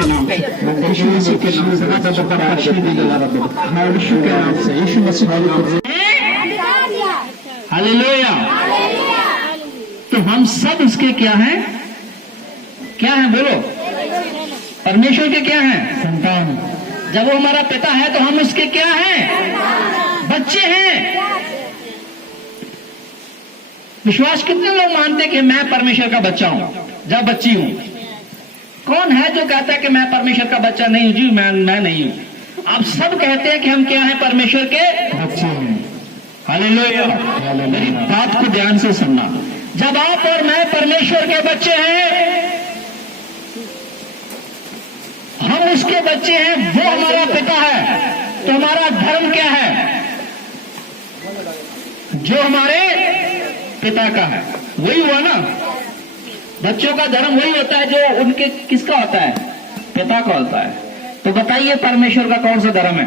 के नाम से, यीशु मसीह के नाम से, यीशु के नाम से, यीशु मसीह के नाम से। हालेलुया। तो हम सब उसके क्या हैं? क्या हैं बोलो? परमेश्वर के क्या हैं? संतान। जब वो हमारा पिता है तो हम उसके क्या हैं? बच्चे हैं। विश्वास कितने लोग मानते हैं कि मैं परमेश्वर का बच्चा हूं, जब बच्ची हूं? कौन है जो कहता है कि मैं परमेश्वर का बच्चा नहीं हूं? जी मैं नहीं हूं। आप सब कहते हैं कि हम क्या हैं? परमेश्वर के बच्चे हैं। हालेलुया। मेरी बात को ध्यान से सुनना। जब आप और मैं परमेश्वर के बच्चे हैं, हम उसके बच्चे हैं, वो हमारा पिता है, तो हमारा धर्म क्या है? जो हमारे पिता का है वही हुआ ना। बच्चों का धर्म वही होता है जो उनके किसका होता है? पिता का होता है। तो बताइए परमेश्वर का कौन सा धर्म है?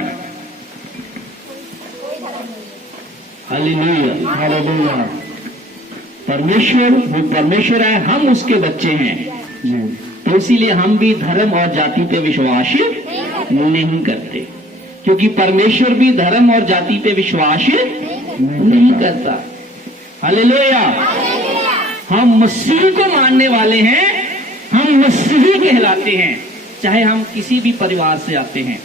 Hallelujah, hallelujah. परमेश्वर वो परमेश्वर है, हम उसके बच्चे हैं। तो इसीलिए हम भी धर्म और जाति पे विश्वास नहीं करते, क्योंकि परमेश्वर भी धर्म और जाति पे विश्वास नहीं करता। हालेलुया। हम मसीह को मानने वाले हैं, हम मसीही कहलाते हैं। चाहे हम किसी भी परिवार से आते हैं,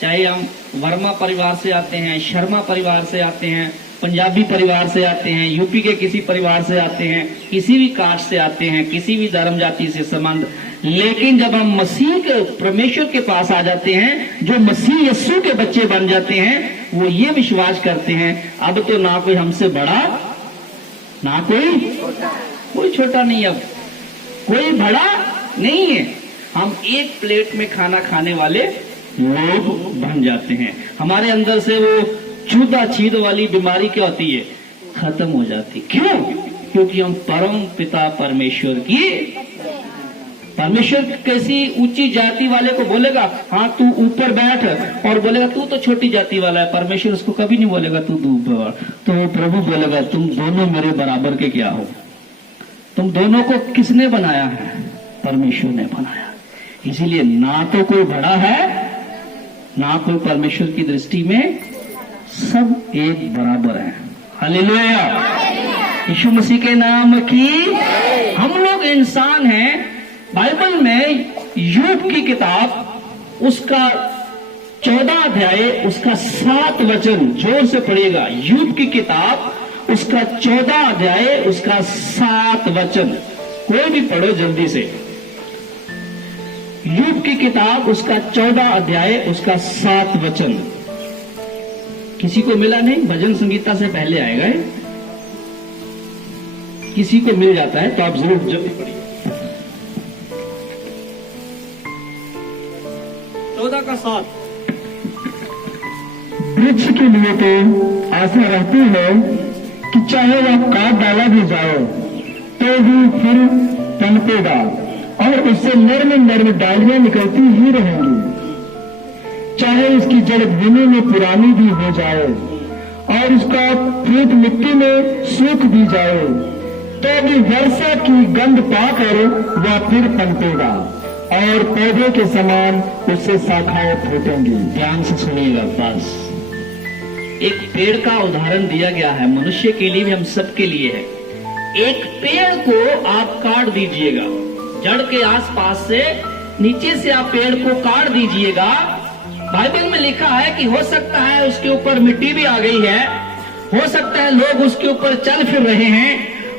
चाहे हम वर्मा परिवार से आते हैं, शर्मा परिवार से आते हैं, पंजाबी परिवार से आते हैं, यूपी के किसी परिवार से आते हैं, किसी भी कास्ट से आते हैं, किसी भी धर्म जाति से संबंध, लेकिन जब हम मसीह के परमेश्वर के पास आ जाते हैं, जो मसीह यीशु के बच्चे बन जाते हैं, वो ये विश्वास करते हैं अब तो ना कोई हमसे बड़ा ना कोई छोटा नहीं, अब कोई बड़ा नहीं है। हम एक प्लेट में खाना खाने वाले लोग बन जाते हैं। हमारे अंदर से वो छूता छीद वाली बीमारी क्या होती है? खत्म हो जाती। क्यों? क्योंकि हम परम पिता परमेश्वर की, परमेश्वर किसी ऊंची जाति वाले को बोलेगा हाँ तू ऊपर बैठ, और बोलेगा तू तो छोटी जाति वाला है, परमेश्वर उसको कभी नहीं बोलेगा तू ऊपर। तो प्रभु बोलेगा तुम दोनों मेरे बराबर के क्या हो? तुम दोनों को किसने बनाया है? परमेश्वर ने बनाया। इसीलिए ना तो कोई बड़ा है ना कोई, परमेश्वर की दृष्टि में सब एक बराबर है। हालेलुया। यीशु मसीह के नाम की। हम लोग इंसान हैं। बाइबल में यूब की किताब उसका 14 अध्याय उसका 7 वचन, जोर से पढ़िएगा। यूब की किताब उसका 14 अध्याय उसका 7 वचन, कोई भी पढ़ो जल्दी से। यूब की किताब उसका 14 अध्याय उसका 7 वचन। किसी को मिला नहीं? भजन संगीता से पहले आएगा। किसी को मिल जाता है तो आप जरूर जल्दी पढ़िए। 14 का 7। वृक्ष के लिए तो आशा रहती है कि चाहे वह काट डाला भी जाए तो भी फिर पनपेगा और उससे नर्म नर्म डालियां निकलती ही रहेंगी। चाहे इसकी जड़ भूमि में पुरानी भी हो जाए और उसका फूट मिट्टी में सूख भी जाए तो भी वर्षा की गंध पाकर वह फिर पनपेगा और पौधे के समान उससे शाखाएं फूटेंगी। ध्यान से सुनिएगा। बस एक पेड़ का उदाहरण दिया गया है, मनुष्य के लिए भी, हम सबके लिए है। एक पेड़ को आप काट दीजिएगा, जड़ के आसपास से नीचे से आप पेड़ को काट दीजिएगा। बाइबल में लिखा है कि हो सकता है उसके ऊपर मिट्टी भी आ गई है, हो सकता है लोग उसके ऊपर चल फिर रहे हैं,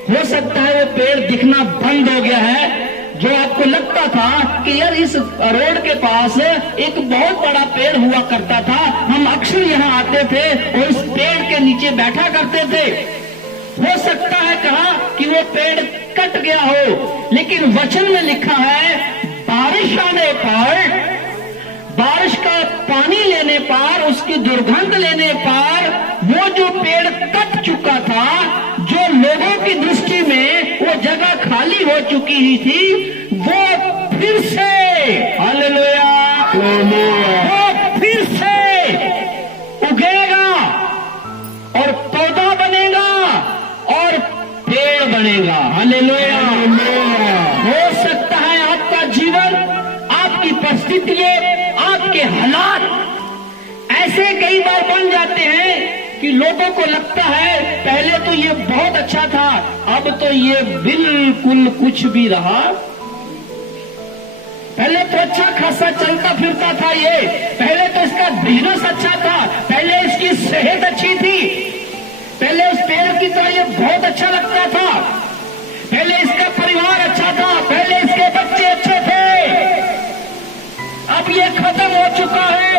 हो सकता है वो पेड़ दिखना बंद हो गया है। जो आपको लगता था कि यार इस रोड के पास एक बहुत बड़ा पेड़ हुआ करता था, हम अक्सर यहाँ आते थे और इस पेड़ के नीचे बैठा करते थे, हो सकता है कहा कि वो पेड़ कट गया हो, लेकिन वचन में लिखा है बारिश आने पर, बारिश का पानी लेने पर, उसकी दुर्गंध लेने पर वो जो पेड़ कट चुका था, जो लोगों की दृष्टि में वो जगह खाली हो चुकी ही थी, वो फिर से, हालेलुया, वो फिर से उगेगा और पौधा बनेगा और पेड़ बनेगा। हालेलुया। हो सकता है आपका जीवन, आपकी परिस्थितियां, आपके हालात ऐसे कई बार बन जाते हैं कि लोगों को लगता है पहले तो ये बहुत अच्छा था, अब तो ये बिल्कुल कुछ भी रहा। पहले तो अच्छा खासा चलता फिरता था ये, पहले तो इसका बिजनेस अच्छा था, पहले इसकी सेहत अच्छी थी, पहले उस पेड़ की तरह ये बहुत अच्छा लगता था, पहले इसका परिवार अच्छा था, पहले इसके बच्चे अच्छे थे। अब ये खत्म हो चुका है,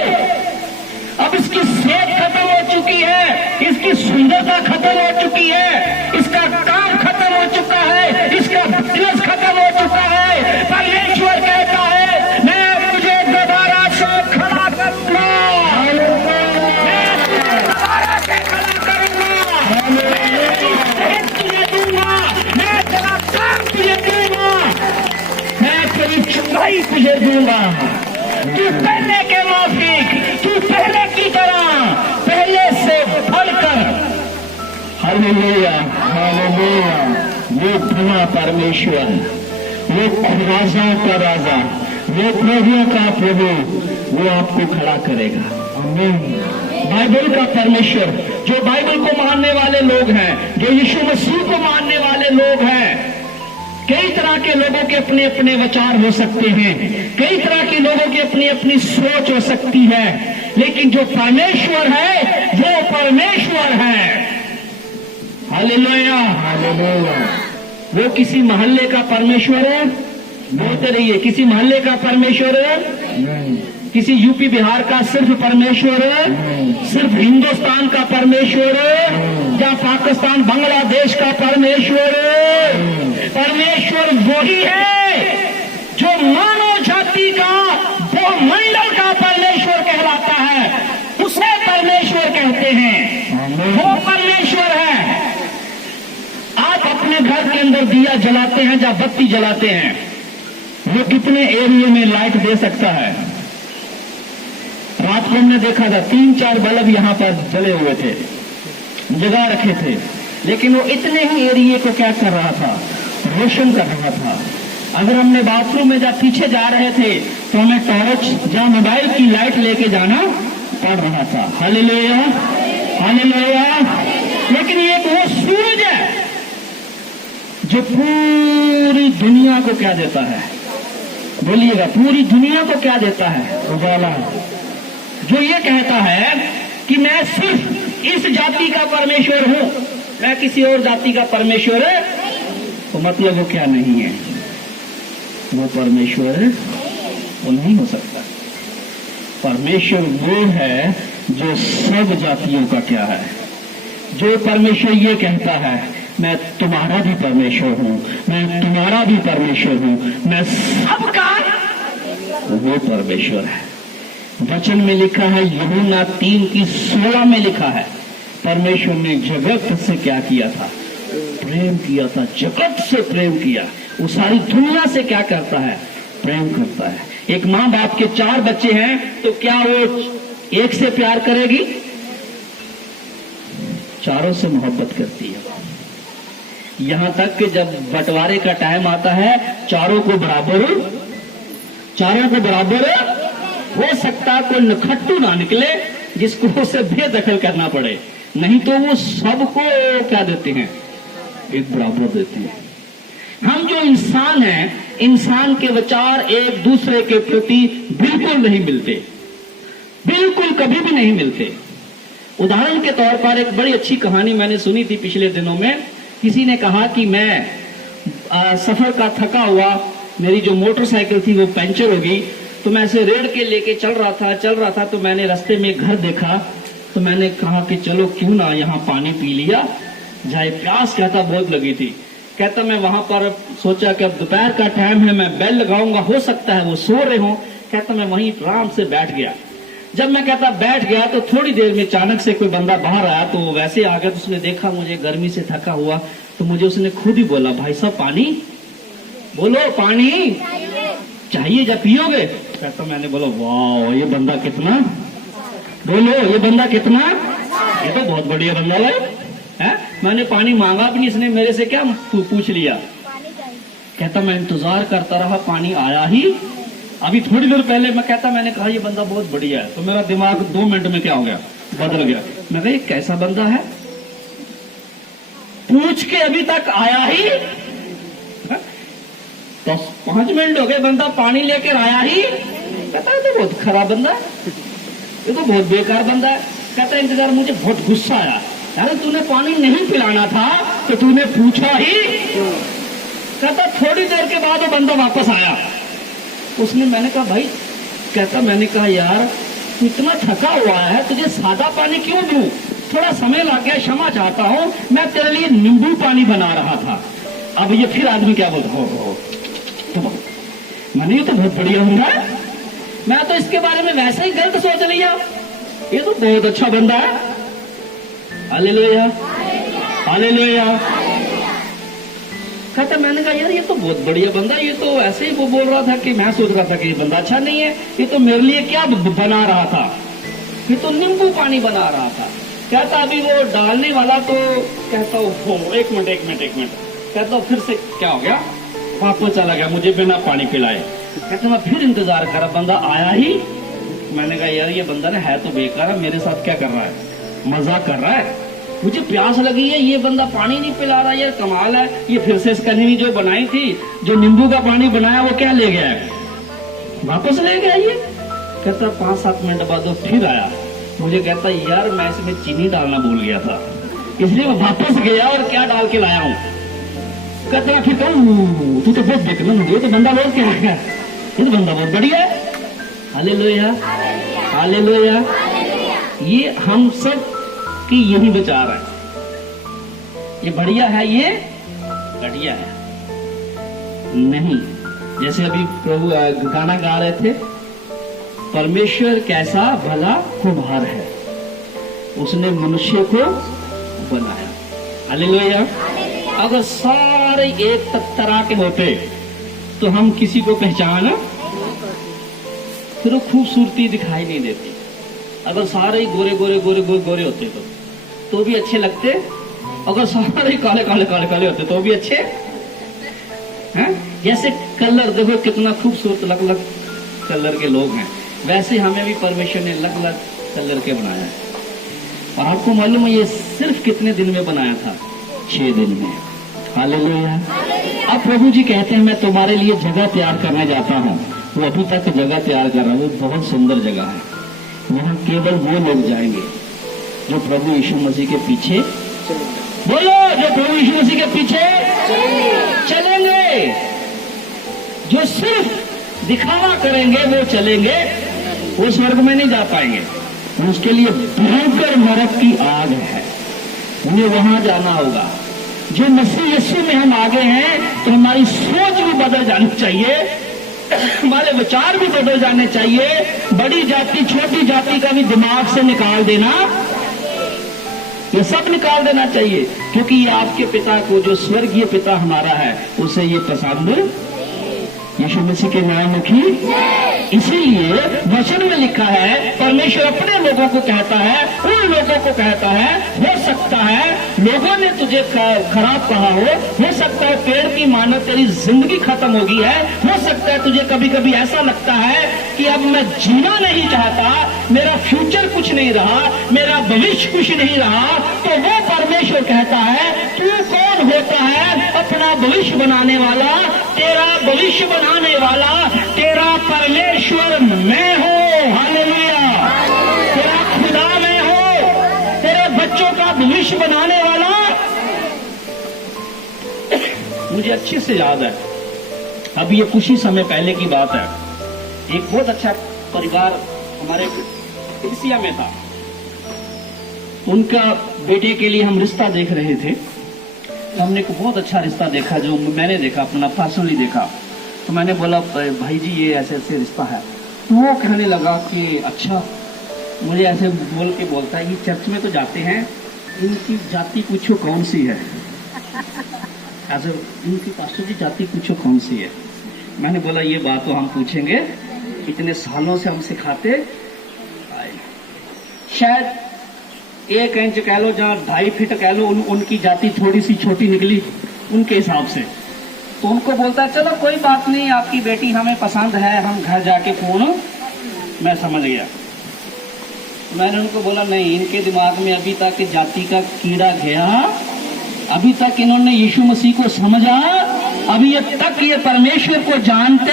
अब इसकी सेहत खत्म हो चुकी है, इसकी सुंदरता खत्म हो चुकी है, इसका काम खत्म हो चुका है, इसका बिजनेस खत्म हो चुका है। परमेश्वर कहता है मैं तुझे दोबारा से खड़ा करूंगा, मैं तुझे दोबारा से खड़ा करूंगा, मैं तेरी सेहत तुझे दूंगा, मैं तेरा काम तुझे दूंगा, मैं तेरी चुकाई तुझे दूंगा। तू पहले के माफिक, तू पहले की तरह, पहले से बढ़कर। Hallelujah, hallelujah. वो बड़ा परमेश्वर, वो राजाओं का राजा, वो प्रभुओं का प्रभु, वो आपको खड़ा करेगा। आमीन। बाइबल का परमेश्वर, जो बाइबल को मानने वाले लोग हैं, जो यीशु मसीह को मानने वाले लोग हैं, कई तरह के लोगों के अपने अपने विचार हो सकते हैं, कई तरह के लोगों की अपनी अपनी सोच हो सकती है, लेकिन जो परमेश्वर है वो परमेश्वर है। Hallelujah, hallelujah. वो किसी मोहल्ले का परमेश्वर है, बोलते रहिए, किसी मोहल्ले का परमेश्वर है, किसी यूपी बिहार का सिर्फ परमेश्वर है, सिर्फ हिंदुस्तान का परमेश्वर है, या पाकिस्तान बांग्लादेश का परमेश्वर है। परमेश्वर वही है जो मानव जाति का, वो मंडल का परमेश्वर कहलाता है, उसे परमेश्वर कहते हैं, वो परमेश्वर है। आप अपने घर के अंदर दिया जलाते हैं या बत्ती जलाते हैं, वो कितने एरिया में लाइट दे सकता है? रात को हमने देखा था 3-4 बल्ब यहां पर जले हुए थे, जगा रखे थे, लेकिन वो इतने ही एरिया को क्या कर रहा था? रोशन कर रहा था। अगर हमने बाथरूम में जब पीछे जा रहे थे तो हमें टॉर्च या मोबाइल की लाइट लेके जाना पड़ रहा था। Hallelujah, hallelujah. लेकिन ये वो सूरज है जो पूरी दुनिया को क्या देता है? बोलिएगा, पूरी दुनिया को क्या देता है? उजाला। जो ये कहता है कि मैं सिर्फ इस जाति का परमेश्वर हूं, मैं किसी और जाति का परमेश्वर है, तो मतलब वो क्या नहीं है? वो परमेश्वर वो नहीं हो सकता। परमेश्वर वो है जो सब जातियों का क्या है। जो परमेश्वर ये कहता है मैं तुम्हारा भी परमेश्वर हूं, मैं तुम्हारा भी परमेश्वर हूं, मैं सबका, वो परमेश्वर है। वचन में लिखा है, यूहन्ना 3:16 में लिखा है, परमेश्वर ने जगत से क्या किया था? प्रेम किया था। जगत से प्रेम किया। वो सारी दुनिया से क्या करता है? प्रेम करता है। एक माँ बाप के 4 बच्चे हैं तो क्या वो एक से प्यार करेगी? चारों से मोहब्बत करती है। यहां तक कि जब बंटवारे का टाइम आता है, चारों को बराबर हो सकता है कोई नखट्टू ना निकले जिसको उसे बेदखल करना पड़े, नहीं तो वो सबको क्या देते हैं? एक बराबर देते हैं। हम जो इंसान हैं, इंसान के विचार एक दूसरे के प्रति बिल्कुल नहीं मिलते, बिल्कुल कभी भी नहीं मिलते। उदाहरण के तौर पर एक बड़ी अच्छी कहानी मैंने सुनी थी पिछले दिनों में। किसी ने कहा कि मैं सफर का थका हुआ, मेरी जो मोटरसाइकिल थी वो पंचर हो गई, तो मैं ऐसे रेड़ के लेके चल रहा था तो मैंने रास्ते में घर देखा, तो मैंने कहा कि चलो क्यों ना यहाँ पानी पी लिया जाए, प्यास कहता बहुत लगी थी। कहता मैं वहां पर सोचा कि अब दोपहर का टाइम है, मैं बेल लगाऊंगा, हो सकता है वो सो रहे हो। कहता मैं वहीं आराम से बैठ गया। जब मैं कहता बैठ गया तो थोड़ी देर में अचानक से कोई बंदा बाहर आया, तो वो वैसे आ गया, तो उसने देखा मुझे गर्मी से थका हुआ, तो मुझे उसने खुद ही बोला, भाई साहब पानी, बोलो पानी चाहिए, जब पियोगे? कहता मैंने बोला वाह ये बंदा कितना, बोलो ये बंदा कितना, ये तो बहुत बढ़िया बंदा भाई है। मैंने पानी मांगा भी नहीं, इसने मेरे से क्या पूछ लिया। कहता मैं इंतजार करता रहा, पानी आया ही अभी थोड़ी देर पहले मैं कहता, मैंने कहा ये बंदा बहुत बढ़िया है, तो मेरा दिमाग 2 मिनट में क्या हो गया, बदल गया। मैं कहा ये कैसा बंदा है, पूछ के अभी तक आया ही, तो 5 मिनट हो गए, बंदा पानी लेकर आया ही। कहता है तो बहुत खराब बंदा है, ये तो बहुत बेकार बंदा है। कहता है इंतजार, मुझे बहुत गुस्सा आया, यार तूने पानी नहीं पिलाना था तो तूने पूछा ही। कहता थोड़ी देर के बाद वो बंदा वापस आया, उसने, मैंने कहा भाई, कहता मैंने कहा यार तू इतना थका हुआ है, तुझे सादा पानी क्यों दूं, थोड़ा समय लग गया, क्षमा चाहता हूं, मैं तेरे लिए नींबू पानी बना रहा था। अब ये फिर आदमी क्या बोलता हो तो मैंने, ये तो बहुत बढ़िया बंदा है, मैं तो इसके बारे में वैसे ही गलत सोच लिया, ये तो बहुत अच्छा बंदा है। Hallelujah, hallelujah. कहता मैंने कहा यार ये तो बहुत बढ़िया बंदा, ये तो ऐसे ही वो बोल रहा था कि मैं सोच रहा था कि ये बंदा अच्छा नहीं है, ये तो मेरे लिए क्या बना रहा था, ये तो नींबू पानी बना रहा था। कहता अभी वो डालने वाला तो, कहता हो एक मिनट, कहता फिर से क्या हो गया, वापस चला गया मुझे बिना पानी पिलाए। कहता मैं फिर इंतजार करा, बंदा आया ही। मैंने कहा यार ये बंदा ना है तो बेकार है, मेरे साथ क्या कर रहा है, मजाक कर रहा है, मुझे प्यास लगी है, ये बंदा पानी नहीं पिला रहा, यार कमाल है। ये फिर से इसका नहीं जो बनाई थी, जो नींबू का पानी बनाया वो क्या ले गया है, वापस ले गया ये। कहता 5-7 मिनट बाद वो फिर आया, मुझे कहता यार मैं इसमें चीनी डालना भूल गया था, इसलिए मैं वापस गया और क्या डाल के लाया हूँ। कहता फिर कहूँ तू तो बहुत देखना, ये तो बंदा बहुत क्या है, ये तो बंदा बहुत बढ़िया है। Hallelujah, hallelujah. ये हम सब की यही विचार है, ये बढ़िया है, ये घटिया है नहीं। जैसे अभी प्रभु गाना गा रहे थे, परमेश्वर कैसा भला कुम्हार है, उसने मनुष्य को बनाया। हालेलुया। अगर सारे एक तरह के होते तो हम किसी को पहचान, फिर वो खूबसूरती दिखाई नहीं देती। अगर सारे गोरे गोरे गोरे गोरे गोरे होते तो भी अच्छे लगते, अगर सारे काले काले काले काले होते तो भी अच्छे हैं। जैसे कलर देखो कितना खूबसूरत अलग अलग कलर के लोग हैं, वैसे हमें भी परमेश्वर ने अलग अलग कलर के बनाया है। और आपको मालूम है ये सिर्फ कितने दिन में बनाया था, 6 दिन में। हालेलुया। अब प्रभु जी कहते हैं मैं तुम्हारे लिए जगह तैयार करने जाता हूँ। वो अभी तक जगह तैयार कर रहा है, वो बहुत सुंदर जगह है, वहाँ केवल वो लोग जाएंगे जो प्रभु यीशु मसीह के पीछे, बोलो, जो प्रभु यीशु मसीह के पीछे चलेंगे। जो सिर्फ दिखावा करेंगे वो चलेंगे, वो स्वर्ग में नहीं जा पाएंगे, उसके लिए भयंकर नरक की आग है, उन्हें वहां जाना होगा। जो मसीह यीशु में हम आगे हैं तो हमारी सोच भी बदल जानी चाहिए, हमारे विचार भी बदल जाने चाहिए। बड़ी जाति छोटी जाति का भी दिमाग से निकाल देना, ये सब निकाल देना चाहिए, क्योंकि ये आपके पिता को, जो स्वर्गीय पिता हमारा है, उसे ये पसंद यीशु मसीह के नाम की। इसीलिए वचन में लिखा है, परमेश्वर अपने लोगों को कहता है, उन लोगों को कहता है, हो सकता है लोगों ने तुझे खराब कहा हो सकता है पेड़ की मानो तेरी जिंदगी खत्म हो गई है, हो सकता है तुझे कभी कभी ऐसा लगता है कि अब मैं जीना नहीं चाहता, मेरा फ्यूचर कुछ नहीं रहा, मेरा भविष्य कुछ नहीं रहा, तो वो परमेश्वर कहता है तू कौन होता है अपना भविष्य बनाने वाला, तेरा भविष्य बनाने वाला तेरा परमेश्वर मैं हूँ। हालेलुया। तेरा खुदा मैं हूँ, तेरे बच्चों का भविष्य बनाने वाला। मुझे अच्छे से याद है, अब ये कुछ ही समय पहले की बात है, एक बहुत अच्छा परिवार हमारे एशिया में था, उनका बेटे के लिए हम रिश्ता देख रहे थे। तो हमने एक बहुत अच्छा रिश्ता देखा, जो मैंने देखा, अपना पर्सनली देखा। तो मैंने बोला भाई जी ये ऐसे ऐसे रिश्ता है। तो वो कहने लगा कि अच्छा, मुझे ऐसे बोल के बोलता है कि चर्च में तो जाते हैं, इनकी जाति पूछो कौन सी है, ऐसे इनकी पास्टर जी जाति पूछो कौन सी है। मैंने बोला ये बात तो हम पूछेंगे, इतने सालों से हम सिखाते आए, शायद 1 इंच कह लो, जहाँ 2.5 फीट कह लो, उनकी जाति थोड़ी सी छोटी निकली उनके हिसाब से। तो उनको बोलता है चलो कोई बात नहीं, आपकी बेटी हमें पसंद है, हम घर जाके फोन, मैं समझ गया। मैंने उनको बोला नहीं, इनके दिमाग में अभी तक जाति का कीड़ा गया, अभी तक इन्होंने यीशु मसीह को समझा, अभी तक ये परमेश्वर को जानते।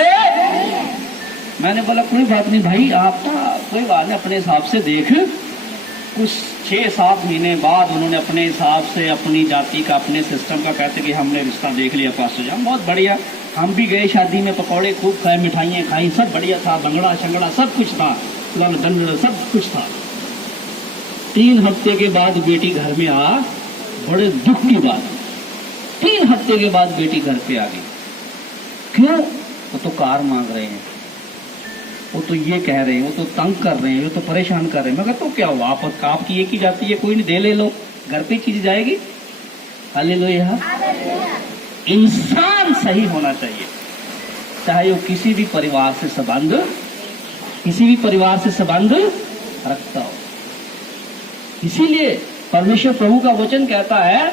मैंने बोला कोई बात नहीं भाई, आप कोई बात नहीं, अपने हिसाब से देख। कुछ 6-7 महीने बाद उन्होंने अपने हिसाब से अपनी जाति का, अपने सिस्टम का कहते कि हमने रिश्ता देख लिया पास्टर जी, बहुत बढ़िया। हम भी गए शादी में, पकौड़े खूब खाए, मिठाइयाँ खाई, सब बढ़िया था, भंगड़ा शंगड़ा सब कुछ था, सब कुछ था। 3 हफ्ते के बाद बेटी घर में आ, बड़े दुख की बात, 3 हफ्ते के बाद बेटी घर पे आ गई। क्यों? वो तो कार मांग रहे हैं, वो तो ये कह रहे हैं, वो तो तंग कर रहे हैं, वो तो परेशान कर रहे हैं। मैं कहता हूँ क्या हुआ, आपकी एक ही जाती है, कोई नहीं, दे ले लो, घर पे चीज जाएगी। हालेलुया। इंसान सही होना चाहिए, चाहे वो किसी भी परिवार से संबंध रखता हो। इसीलिए परमेश्वर प्रभु का वचन कहता है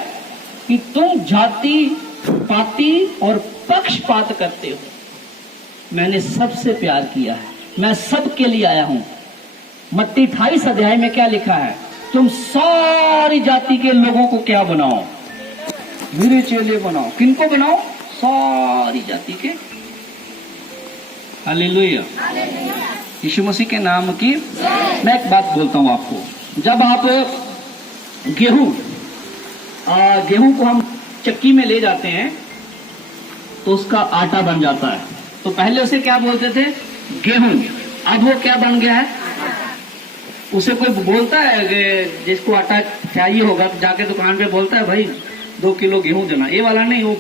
कि तुम जाति पाति और पक्षपात करते हो, मैंने सबसे प्यार किया है, मैं सबके लिए आया हूं। मत्ती 28 अध्याय में क्या लिखा है? तुम सारी जाति के लोगों को क्या बनाओ? मेरे चेले बनाओ। किनको बनाओ? सारी जाति के। हालेलुया। यीशु मसीह के नाम की। मैं एक बात बोलता हूं आपको, जब आप गेहूं को हम चक्की में ले जाते हैं तो उसका आटा बन जाता है। तो पहले उसे क्या बोलते थे? गेहूं। अब वो क्या बन गया है? उसे कोई बोलता है कि जिसको आटा चाहिए होगा तो जाके दुकान पे बोलता है भाई 2 किलो गेहूं देना, ये वाला नहीं, वो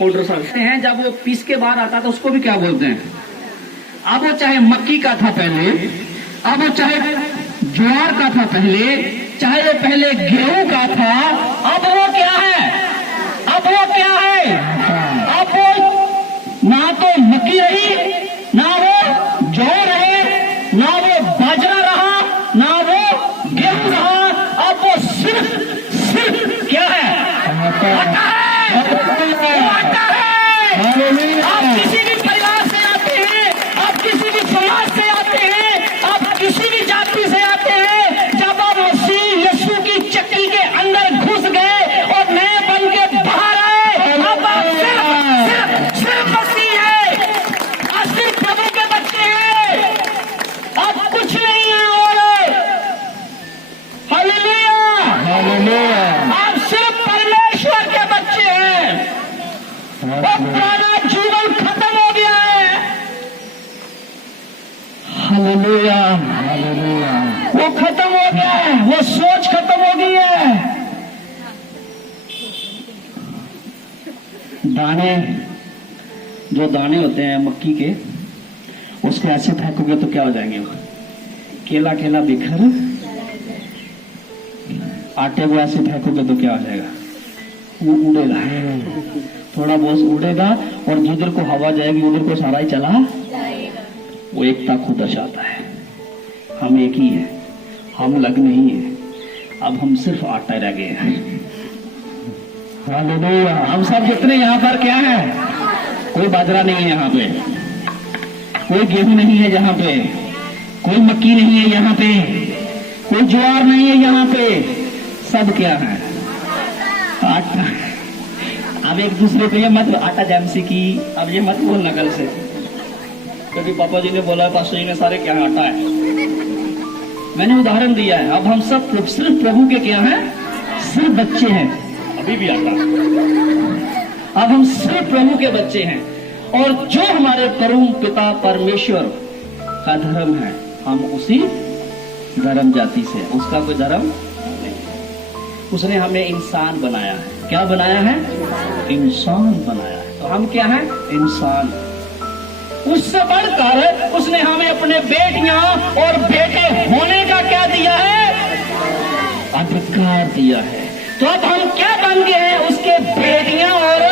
पाउडर सा है। जब वो पीस के बाहर आता तो उसको भी क्या बोलते हैं? अब वो चाहे मक्की का था पहले, अब वो चाहे ज्वार का था पहले, चाहे वो पहले गेहूं का था, अब वो क्या है? अब वो ना तो मक्की रही, ना वो जौ रहे, ना वो बाजरा रहा, ना वो गेहूं रहा, अब वो सिर्फ क्या है? आटा है। आप किसी भी परिवार से आते हैं, आप किसी भी समाज से आते हैं, आप किसी भी जाति से आते हैं, जब आप मसीह यीशु की चक्की के अंदर घुस गए और नए बन के बाहर आए, अब आप सिर्फ मसीह है, आप सिर्फ प्रभु के बच्चे हैं, आप कुछ नहीं है। और हालेलुया, आप सिर्फ परमेश्वर के बच्चे हैं। वो पुराना जीवन खत्म हो गया है। हालेलुया, वो खत्म हो गया है, वो सोच खत्म हो गई है। जो दाने होते हैं मक्की के, उसको ऐसे फेंकोगे तो क्या हो जाएंगे? वो केला बिखर। आटे को ऐसे फेंकोगे तो क्या हो जाएगा? वो उड़ेगा, थोड़ा बहुत उड़ेगा, और जिधर को हवा जाएगी उधर को सारा ही चला। वो एकता को दर्शाता है। हम एक ही है, हम अलग नहीं है। अब हम सिर्फ आटा रह गए हैं। हालेलुया। हम सब जितने यहाँ पर क्या है? कोई बाजरा नहीं है यहाँ पे, कोई गेहूं नहीं है यहाँ पे, कोई मक्की नहीं है यहाँ पे, कोई ज्वार नहीं है यहाँ पे, सब क्या है? आटा। अब एक दूसरे को ये मत आटा जैमसी की, अब ये मत बोलना कल से, क्योंकि पापा जी ने बोला, पास्टर जी ने सारे क्या आटा है। मैंने उदाहरण दिया है। अब हम सब सिर्फ प्रभु के क्या हैं? सिर्फ बच्चे हैं। अभी भी आता, अब हम सिर्फ प्रभु के बच्चे हैं, और जो हमारे परम पिता परमेश्वर का धर्म है, हम उसी धर्म जाति से, उसका कोई धर्म नहीं। उसने हमें इंसान बनाया है। क्या बनाया है? इंसान बनाया है। तो हम क्या है? इंसान। उससे बढ़कर उसने हमें अपने बेटियां और बेटे होने का क्या दिया है? अधिकार दिया है। तो अब हम क्या बन गए हैं? उसके बेटियां और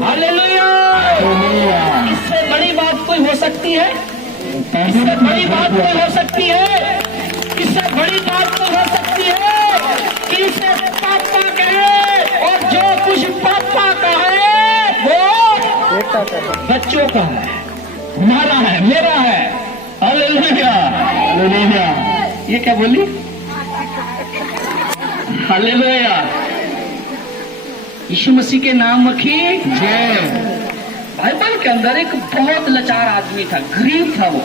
हालेलुया। इससे बड़ी बात कोई हो सकती है? इससे बड़ी बात कोई हो सकती है? इससे बड़ी बात कोई हो सकती है कि इसे पापा कहे, और जो कुछ पापा का है बच्चों का है, हमारा है, मेरा है। Hallelujah, hallelujah. ये क्या बोली? हालेलुया। यीशु मसीह के नाम की जय। बाइबल के अंदर एक बहुत लाचार आदमी था, गरीब था वो,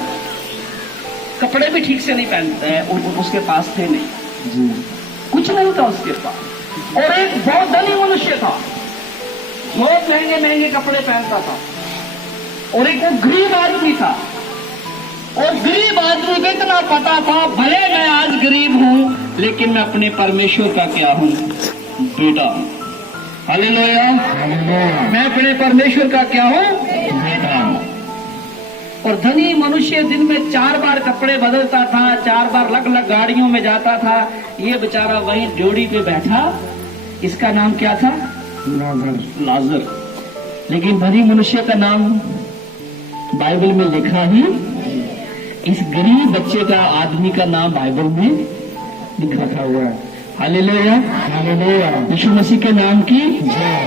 कपड़े भी ठीक से नहीं पहनता है, उसके पास थे नहीं, कुछ नहीं था उसके पास। और एक बहुत धनी मनुष्य था, बहुत महंगे महंगे कपड़े पहनता था। और एक वो गरीब आदमी था, और गरीब आदमी को इतना पता था, भले मैं आज गरीब हूं लेकिन मैं अपने परमेश्वर का क्या हूं, बेटा। हालेलुया, मैं अपने परमेश्वर का क्या हूं, बेटा। और धनी मनुष्य दिन में 4 बार कपड़े बदलता था, 4 बार अलग अलग गाड़ियों में जाता था। ये बेचारा वहीं जोड़ी पे बैठा, इसका नाम क्या था, लाजर। लेकिन धनी मनुष्य का नाम बाइबल में लिखा ही, इस गरीब बच्चे का, आदमी का नाम बाइबल में लिखा हुआ है। Hallelujah, hallelujah. यीशु मसीह के नाम की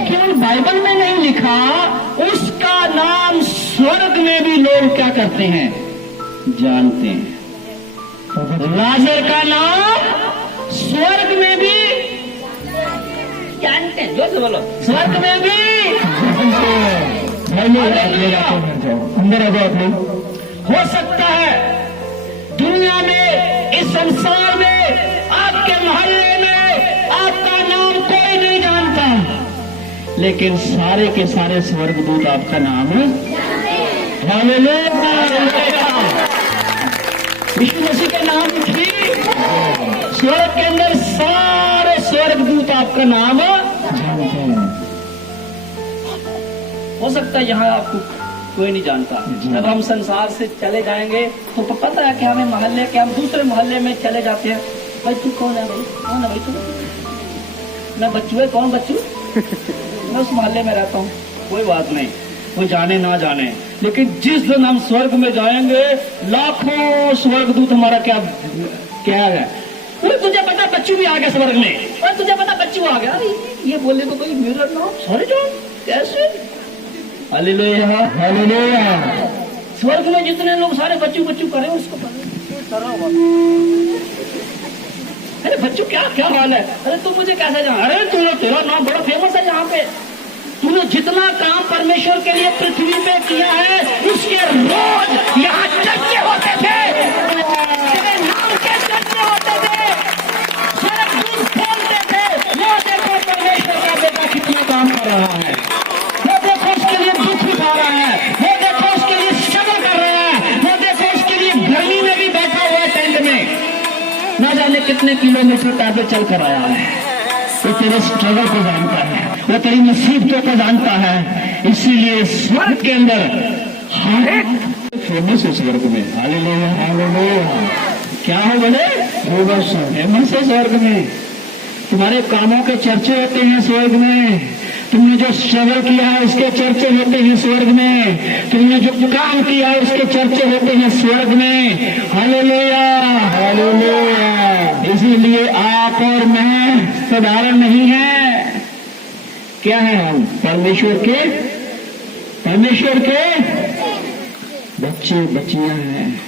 केवल बाइबल में नहीं लिखा, उसका नाम स्वर्ग में भी लोग क्या करते हैं, जानते हैं। लाजर का नाम स्वर्ग में भी जानते हैं। जोर से बोलो, स्वर्ग में भी। अंदर आ जाओ आप लोग। हो सकता है दुनिया में, इस संसार में, आपके मोहल्ले में आपका नाम कोई नहीं जानता, लेकिन सारे के सारे स्वर्गदूत आपका नाम है। यीशु मसीह के नाम की स्वर्ग के अंदर सारे स्वर्गदूत आपका नाम जानते हैं। हो सकता है यहाँ आपको कोई नहीं जानता। जब हम संसार से चले जाएंगे तो पता है कि हमें मोहल्ले के, हम दूसरे मोहल्ले में चले जाते हैं, भाई तू कौन है, भाई कौन है, भाई तू, मैं बच्चू है, कौन बच्चू, मैं उस मोहल्ले में रहता हूँ। कोई बात नहीं, कोई जाने ना जाने, लेकिन जिस दिन हम स्वर्ग में जाएंगे, लाखों स्वर्गदूत हमारा क्या क्या है। तुझे पता बच्चू भी आ गया स्वर्ग में, और तुझे पता बच्चू आ गया, ये बोलने को कोई मेरा नाम, सॉरी जो कैसे। Hallelujah, hallelujah. स्वर्ग में जितने लोग सारे बच्चू बच्चू करें, उसको अरे बच्चू क्या क्या हाल है, अरे तू मुझे कैसे जान, अरे तूने, तेरा नाम बड़ा फेमस है यहाँ पे, तूने जितना काम परमेश्वर के लिए पृथ्वी पे किया है, उसके रोज यहाँ चर्चे होते थे, तेरे नाम के चर्चे होते थे, स्वर्गदूत बोलते थे, वो देखो परमेश्वर का बेटा कितना काम कर रहा है, वो देखो उसके लिए दुख उठा रहा है, वो देखो उसके लिए स्ट्रगल कर रहा है, वो देखो उसके लिए गर्मी में भी बैठा हुआ है टेंट में, ना जाने कितने किलोमीटर पैदल चल कर आया है। वो तेरे स्ट्रगल को जानता है, वो तेरी मुसीबतों को जानता है, इसीलिए स्वर्ग के अंदर हर एक फेमस है स्वर्ग में। Hallelujah, hallelujah. क्या हो बोले, फेमस है स्वर्ग में। तुम्हारे कामों के चर्चे होते हैं स्वर्ग में, तुमने जो स्ट्रगल किया है उसके चर्चे होते हैं स्वर्ग में, तुमने जो काम किया है उसके चर्चे होते हैं स्वर्ग में। Hallelujah, hallelujah. इसीलिए आप और मैं साधारण नहीं है, क्या है, हम परमेश्वर के बच्चे बच्चियां हैं।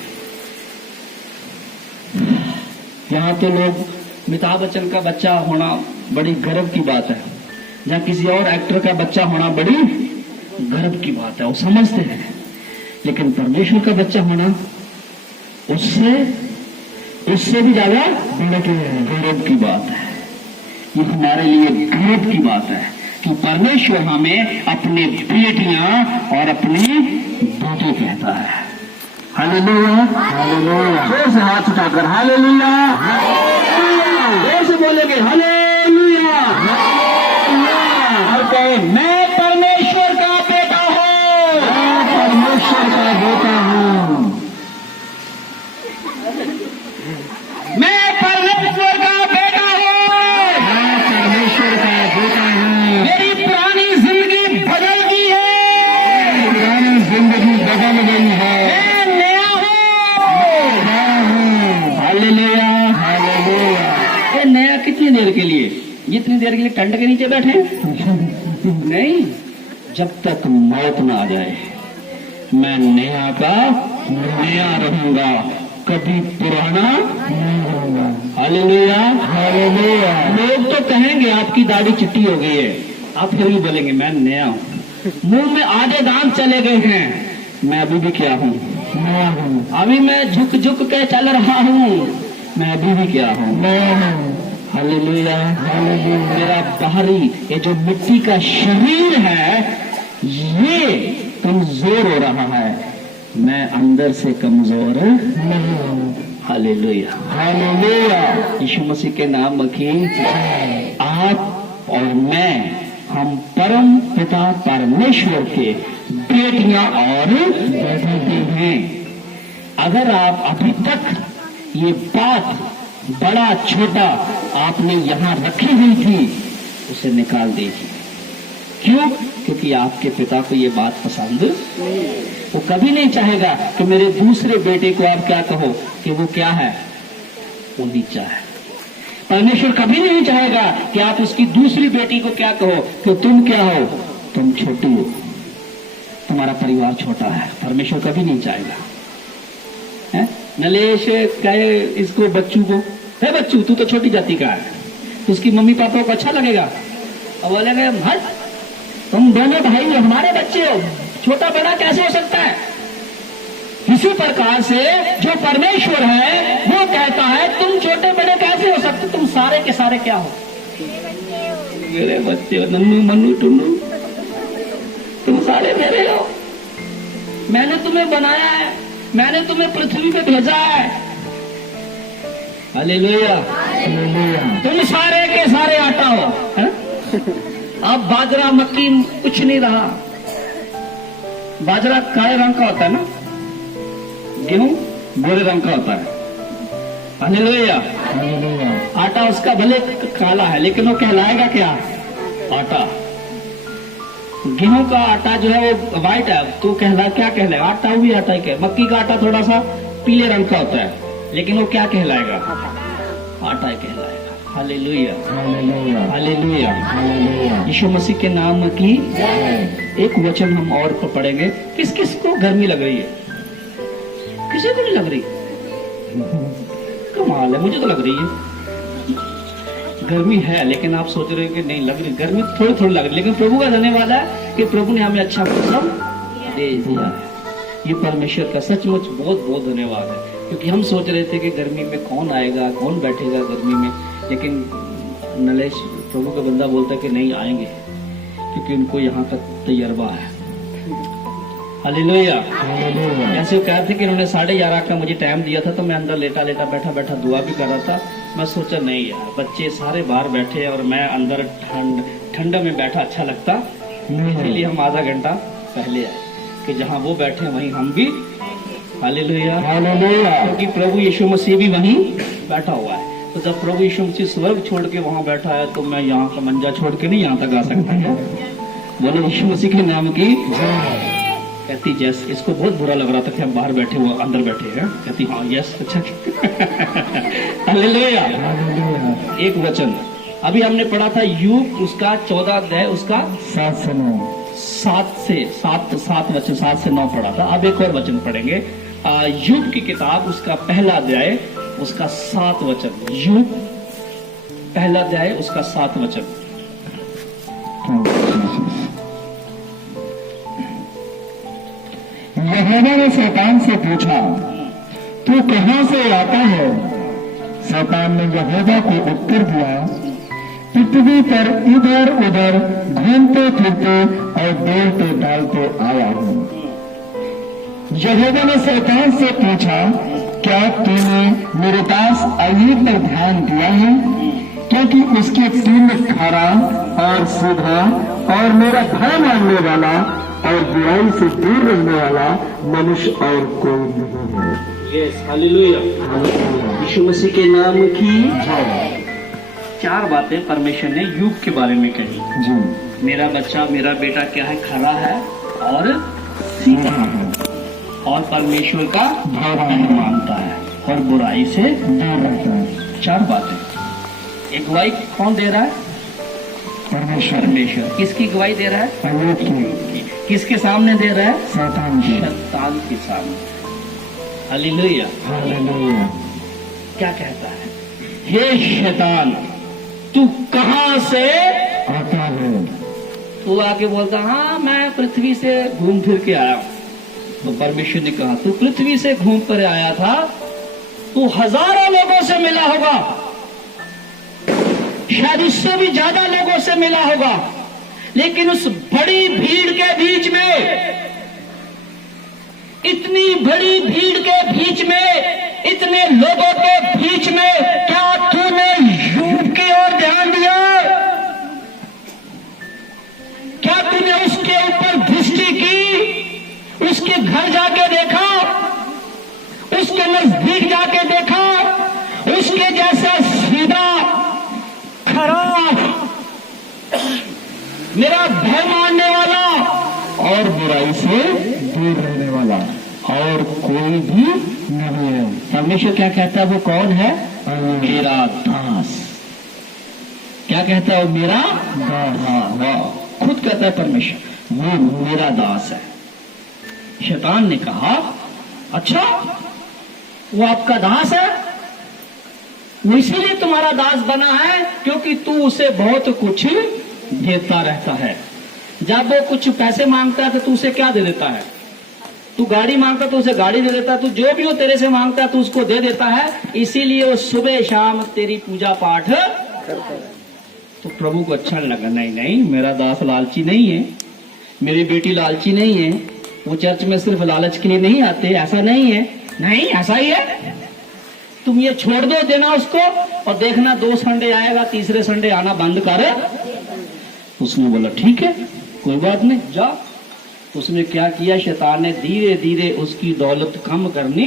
यहाँ तो लोग, अमिताभ बच्चन का बच्चा होना बड़ी गर्व की बात है, जहाँ किसी और एक्टर का बच्चा होना बड़ी गर्व की बात है, वो समझते हैं, लेकिन परमेश्वर का बच्चा होना उससे भी ज्यादा गौरव की बात है। ये हमारे लिए गर्व की बात है कि परमेश्वर हमें अपने बेटियां और अपने बेटे कहता है। Hallelujah, hallelujah. जोर से हाथ उठाकर हालेलुया, जोर से बोलेंगे हालेलुया, और कहे मैं परमेश्वर का बेटा हूं, मैं परमेश्वर का बेटा हूं, मैं परमेश्वर का बेटा हूं, मैं परमेश्वर का बेटा हूं। मेरी पुरानी जिंदगी बदल गई है, पुरानी जिंदगी बदल गई है, मैं नया हूं। Hallelujah, hallelujah. ये नया कितनी देर के लिए, जितनी देर के लिए टेंट के नीचे बैठे नहीं, जब तक मौत ना आ जाए मैं नया का नया रहूंगा, कभी पुराना नहीं रहूंगा। Hallelujah hallelujah. लोग तो कहेंगे आपकी दाढ़ी चिट्टी हो गई है, आप फिर भी बोलेंगे मैं नया हूँ। मुंह में आधे दांत चले गए हैं, मैं अभी भी क्या हूँ, नया हूँ। अभी मैं झुक झुक के चल रहा हूँ, मैं अभी भी क्या हूँ, नया हूँ। Hallelujah hallelujah. मेरा बाहरी ये जो मिट्टी का शरीर है ये कमजोर हो रहा है, मैं अंदर से कमजोर नहीं हूँ। Hallelujah hallelujah. यीशु मसीह के नाम की आप और मैं, हम परम पिता परमेश्वर के बेटियां और बेटे हैं। अगर आप अभी तक ये बात बड़ा छोटा आपने यहाँ रखी हुई थी उसे निकाल दीजिए। क्यों? क्योंकि आपके पिता को ये बात पसंद, वो कभी नहीं चाहेगा कि मेरे दूसरे बेटे को आप क्या कहो कि वो क्या है, वो नीचा है। परमेश्वर कभी नहीं चाहेगा कि आप उसकी दूसरी बेटी को क्या कहो कि तुम क्या हो, तुम छोटी हो, तुम्हारा परिवार छोटा है। परमेश्वर कभी नहीं चाहेगा। है? नलेश कहे इसको बच्चू को, है बच्चू तू तो छोटी जाति का है, तो उसकी मम्मी पापा को अच्छा लगेगा? और बोलेंगे हट, तुम दोनों भाई हमारे बच्चे हो, छोटा बड़ा कैसे हो सकता है? इसी प्रकार से जो परमेश्वर है वो कहता है तुम छोटे बड़े कैसे हो सकते, तुम सारे के सारे क्या हो, मेरे बच्चे हो, नन्नू मन्नू टुन्नू, तुम सारे मेरे हो। मैंने तुम्हें बनाया है, मैंने तुम्हें पृथ्वी पे भेजा है। Hallelujah hallelujah. तुम सारे के सारे आटा हो, है? अब बाजरा मक्की कुछ नहीं रहा। बाजरा काले रंग का होता है ना, गेहूं भूरे रंग का होता है। Hallelujah hallelujah. आटा उसका भले काला है लेकिन वो कहलाएगा क्या, आटा। गेहूं का आटा जो है वो व्हाइट है, तो क्या कहलाएगा, आटा भी आटा ही कह। मक्की का आटा थोड़ा सा पीले रंग का होता है लेकिन वो क्या कहलाएगा, आटा ही कहलाएगा। Hallelujah hallelujah hallelujah hallelujah. यीशु मसीह के नाम की एक वचन हम और पढ़ेंगे। किस किस को गर्मी लग रही है? किसी को नहीं लग रही? कमाल है, मुझे तो लग रही है। गर्मी है लेकिन आप सोच रहे हो कि नहीं लग रही, गर्मी थोड़ी थोड़ी लग रही, लेकिन प्रभु का धन्यवाद है कि प्रभु ने हमें अच्छा मौसम दे दिया है। ये परमेश्वर का सचमुच बहुत बहुत धन्यवाद है, क्योंकि हम सोच रहे थे कि गर्मी में कौन आएगा, कौन बैठेगा गर्मी में, लेकिन नलेश प्रभु का बंदा बोलता है कि नहीं आएंगे क्योंकि उनको यहाँ का तजर्बा है। Hallelujah hallelujah. ऐसे कह थे कि इन्होंने 11:30 का मुझे टाइम दिया था, तो मैं अंदर लेटा लेटा बैठा बैठा दुआ भी कर रहा था। मैं सोचा नहीं यार, बच्चे सारे बाहर बैठे और मैं अंदर ठंड में बैठा अच्छा लगता, इसलिए हम आधा घंटा पहले आए कि जहाँ वो बैठे वहीं हम भी। Hallelujah hallelujah. क्योंकि प्रभु यीशु मसीह भी वहीं बैठा हुआ है। तो जब प्रभु यीशु मसीह स्वर्ग छोड़ के वहां बैठा है तो मैं यहाँ का मंजा छोड़ के नहीं यहाँ तक आ सकता है। बोलो यीशु मसीह के नाम की। कहती यस, इसको बहुत बुरा लग रहा था कि हम बाहर बैठे हुए अंदर बैठे हैं। कहती हाँ यस अच्छा। हालेलुया। एक वचन अभी हमने पढ़ा था यूब उसका 14 अध्याय उसका 7 से 9 7 से 9 पढ़ा था। अब एक और वचन पढ़ेंगे यूब की किताब उसका पहला अध्याय उसका 7 वचन। यूब पहला अध्याय उसका 7 वचन। यहोवा ने शैतान से पूछा तू कहां से आता है? शैतान ने यहोवा को उत्तर दिया पृथ्वी पर इधर उधर घूमते फिरते और डोलते डालते आया हूँ। यहोवा ने शैतान से पूछा क्या तूने मेरे दास अय्यूब पर ध्यान दिया है? क्योंकि उसके दिल खरा और सीधा और मेरा भय मानने वाला और बुराई से दूर रहने वाला मनुष्य और कोई नहीं है। Yes hallelujah. यीशु मसीह के नाम की जय। 4 बातें परमेश्वर ने यूब के बारे में कही जी। मेरा बच्चा मेरा बेटा क्या है, खरा है और सीधा है और परमेश्वर का भय मानता है और बुराई से दूर रहता है। 4 बातें। एक वाइफ कौन दे रहा है? परमेश्वर परमेश्वर किसकी गवाही दे रहा है? अयूब की, किसके सामने दे रहा है? शैतान की। शैतान के सामने। हालेलुया। हालेलुया। क्या कहता है? हे शैतान, तू कहां से आता है? तू आके बोलता, हाँ मैं पृथ्वी से घूम फिर के आया हूं। तो परमेश्वर ने कहा, तू पृथ्वी से घूम कर आया था, तू हजारों लोगों से मिला होगा, शायद उससे भी ज्यादा लोगों से मिला होगा, लेकिन उस बड़ी भीड़ के बीच में, इतनी बड़ी भीड़ के बीच में, इतने लोगों के बीच में, क्या तूने यूब की ओर ध्यान दिया? क्या तूने उसके ऊपर दृष्टि की? उसके घर जाके देखा, उसके नजदीक जाके देखा, उसके जैसा सीधा, खराब, मेरा भय मानने वाला और बुराई से दूर रहने वाला और कोई भी नहीं है। परमेश्वर क्या कहता है? वो कौन है? अयूब। मेरा दास। क्या कहता है? वो मेरा दास। वाह, खुद कहता है परमेश्वर, वो मेरा दास है। शैतान ने कहा, अच्छा वो आपका दास है, वो इसीलिए तुम्हारा दास बना है क्योंकि तू उसे बहुत कुछ देता रहता है। जब वो कुछ पैसे मांगता है तो तू उसे क्या दे देता है? तू गाड़ी मांगता तो उसे गाड़ी दे देता है, तू जो भी वो तेरे से मांगता है तू उसको दे देता है, इसीलिए वो सुबह शाम तेरी पूजा पाठ करता है। तो प्रभु को अच्छा लगा, नहीं नहीं, मेरा दास लालची नहीं है, मेरी बेटी लालची नहीं है, वो चर्च में सिर्फ लालच के लिए नहीं आते, ऐसा नहीं है। नहीं, ऐसा ही है, तुम ये छोड़ दो देना उसको, और देखना 2 संडे आएगा, तीसरे संडे आना बंद कर। उसने बोला ठीक है, कोई बात नहीं, जा। उसने क्या किया? शैतान ने धीरे धीरे उसकी दौलत कम करनी,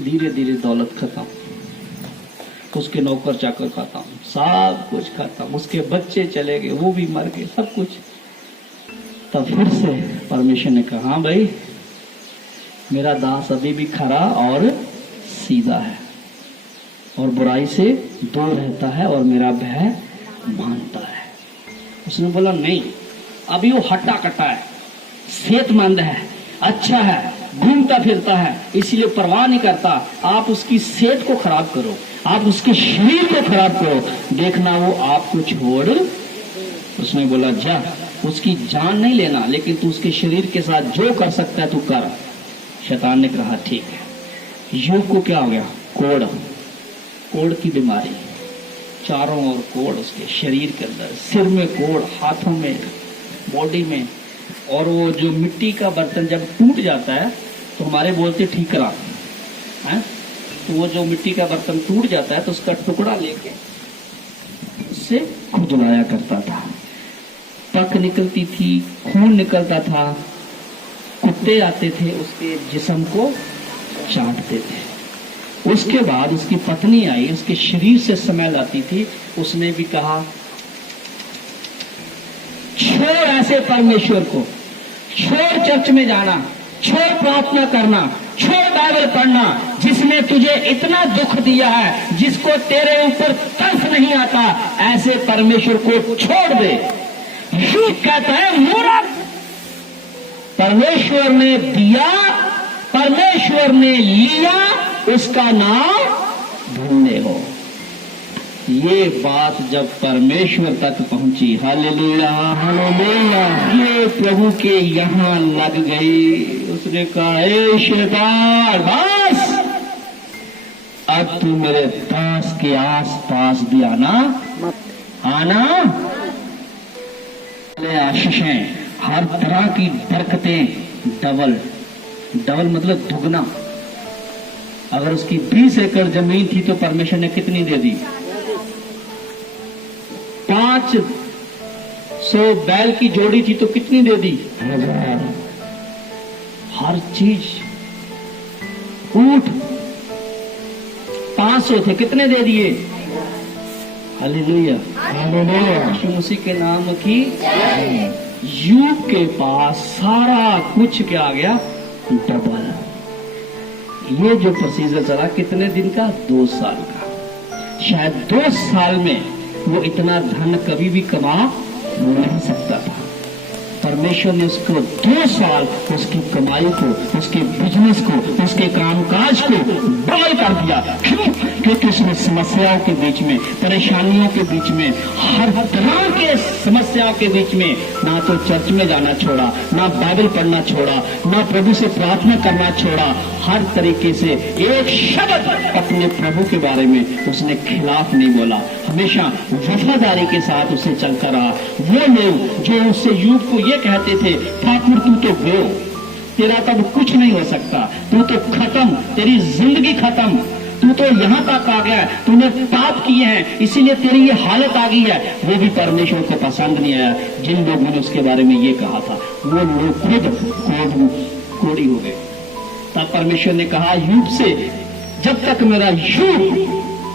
धीरे धीरे दौलत खत्म, उसके नौकर चाकर खत्म, सब कुछ खत्म, उसके बच्चे चले गए, वो भी मर गए, सब कुछ। तब फिर से परमेश्वर ने कहा, हाँ भाई, मेरा दास अभी भी खरा और सीधा है और बुराई से दूर रहता है और मेरा भय मानता है। उसने बोला नहीं, अभी वो हट्टा कट्टा है, सेहतमंद है, अच्छा है, घूमता फिरता है, इसलिए परवाह नहीं करता। आप उसकी सेहत को खराब करो, आप उसके शरीर को खराब करो, देखना वो आपको छोड़। उसने बोला जा, उसकी जान नहीं लेना, लेकिन तू उसके शरीर के साथ जो कर सकता है तू कर। शैतान ने कहा ठीक है। यूब को क्या हो गया? कोढ़ की बीमारी, चारों ओर कोढ़, उसके शरीर के अंदर, सिर में कोढ़, हाथों में, बॉडी में। और वो जो मिट्टी का बर्तन जब टूट जाता है तो हमारे बोलते ठीक करा है, तो वो जो मिट्टी का बर्तन टूट जाता है तो उसका टुकड़ा लेके उससे खुदलाया करता था। पक निकलती थी, खून निकलता था, कुत्ते आते थे उसके जिस्म को चाटते थे। उसके बाद उसकी पत्नी आई, उसके शरीर से स्मेल आती थी, उसने भी कहा छोड़ ऐसे परमेश्वर को, छोड़ चर्च में जाना, छोड़ प्रार्थना करना, छोड़ बाइबल पढ़ना, जिसने तुझे इतना दुख दिया है, जिसको तेरे ऊपर तरस नहीं आता, ऐसे परमेश्वर को छोड़ दे। यूं कहता है मूर्ख, परमेश्वर ने दिया, परमेश्वर ने लिया, उसका नाम भूले हो। ये बात जब परमेश्वर तक पहुंची, हालेलुया हालेलुया, ये प्रभु के यहाँ लग गई। उसने कहा ए शैतान, बस अब तू मेरे दास के आस पास भी आना आशीषें, हर तरह की बरकतें, डबल मतलब दुगना। अगर उसकी 20 एकड़ जमीन थी तो परमेश्वर ने कितनी दे दी? 500 बैल की जोड़ी थी तो कितनी दे दी? 1000। हर चीज, ऊंट 500 थे, कितने दे दिए? हालेलुया हालेलुया, यीशु मसीह के नाम की। यूब के पास सारा कुछ क्या आ गया? डबल। ये जो प्रोसीजर चला कितने दिन का? 2 साल का। शायद 2 साल में वो इतना धन कभी भी कमा नहीं सकता था। परमेश्वर ने उसको 2 साल उसकी कमाई को, उसके बिजनेस को, उसके कामकाज को डबल कर दिया। क्यों? क्योंकि उसने समस्याओं के बीच में, परेशानियों के बीच में, हर तरह के समस्याओं के बीच में ना तो चर्च में जाना छोड़ा, ना बाइबल पढ़ना छोड़ा, ना प्रभु से प्रार्थना करना छोड़ा। हर तरीके से एक शब्द अपने प्रभु के बारे में उसने खिलाफ नहीं बोला, हमेशा वफादारी के साथ उसे चलता रहा। वो लोग जो उससे यूब को ये कहते थे, ठाकुर तू तो गो, तेरा तब कुछ नहीं हो सकता, तू तो खत्म, तेरी जिंदगी खत्म, तू तो यहाँ तक आ गया, तूने पाप किए हैं इसीलिए तेरी ये हालत आ गई है, वो भी परमेश्वर को पसंद नहीं आया। जिन लोगों ने उसके बारे में ये कहा था वो लोग खुद कोड़ी हो गए। तब परमेश्वर ने कहा यूब से, जब तक मेरा यूब,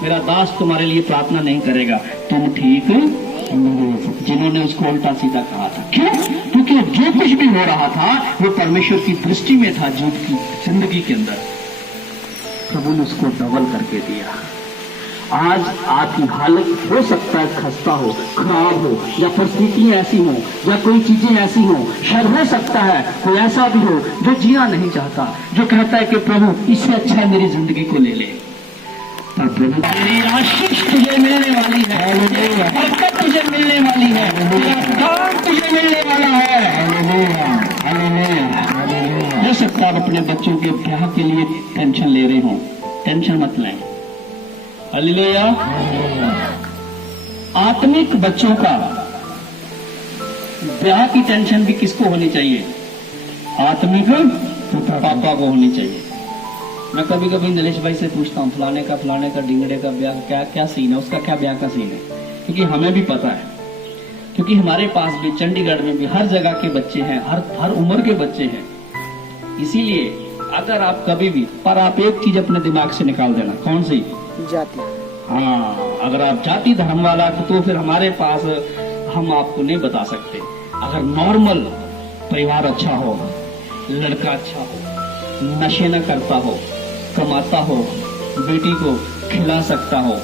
मेरा दास तुम्हारे लिए प्रार्थना नहीं करेगा तुम ठीक नहीं। जिन्होंने उसको उल्टा सीधा कहा था। क्यों? क्योंकि जो कुछ भी हो रहा था वो परमेश्वर की दृष्टि में था। यूब की जिंदगी के अंदर प्रभु ने उसको डबल करके दिया। आज आपकी हालत हो सकता है खस्ता हो, खराब हो, या परिस्थितियां ऐसी हो, या कोई चीजें ऐसी हो, शायद हो सकता है कोई ऐसा भी हो जो जीना नहीं चाहता, जो कहता है कि प्रभु इससे अच्छा मेरी जिंदगी को ले ले। प्रभु तेरी आशीष तुझे मिलने वाली है, बरकत तुझे मिलने वाली है, काम तुझे मिलने वाला है। हो सकता है अपने बच्चों के ब्याह के लिए टेंशन ले रहे हो, टेंशन मत लें। हालेलुया। आत्मिक बच्चों का ब्याह की टेंशन भी किसको होनी चाहिए? आत्मिक पापा को होनी चाहिए। मैं कभी कभी नीलेश भाई से पूछता हूँ, फलाने का डिंगड़े का ब्याह क्या सीन है, उसका क्या ब्याह का सीन है? क्योंकि हमें भी पता है, क्योंकि हमारे पास भी चंडीगढ़ में भी हर जगह के बच्चे हैं, हर उम्र के बच्चे हैं। इसीलिए अगर आप कभी भी, पर आप एक चीज अपने दिमाग से निकाल देना, कौन सी? जाति। हाँ, अगर आप जाति धर्म वाला तो फिर हमारे पास हम आपको नहीं बता सकते। अगर नॉर्मल परिवार अच्छा हो, लड़का अच्छा हो, नशे न करता हो, कमाता हो, बेटी को खिला सकता हो,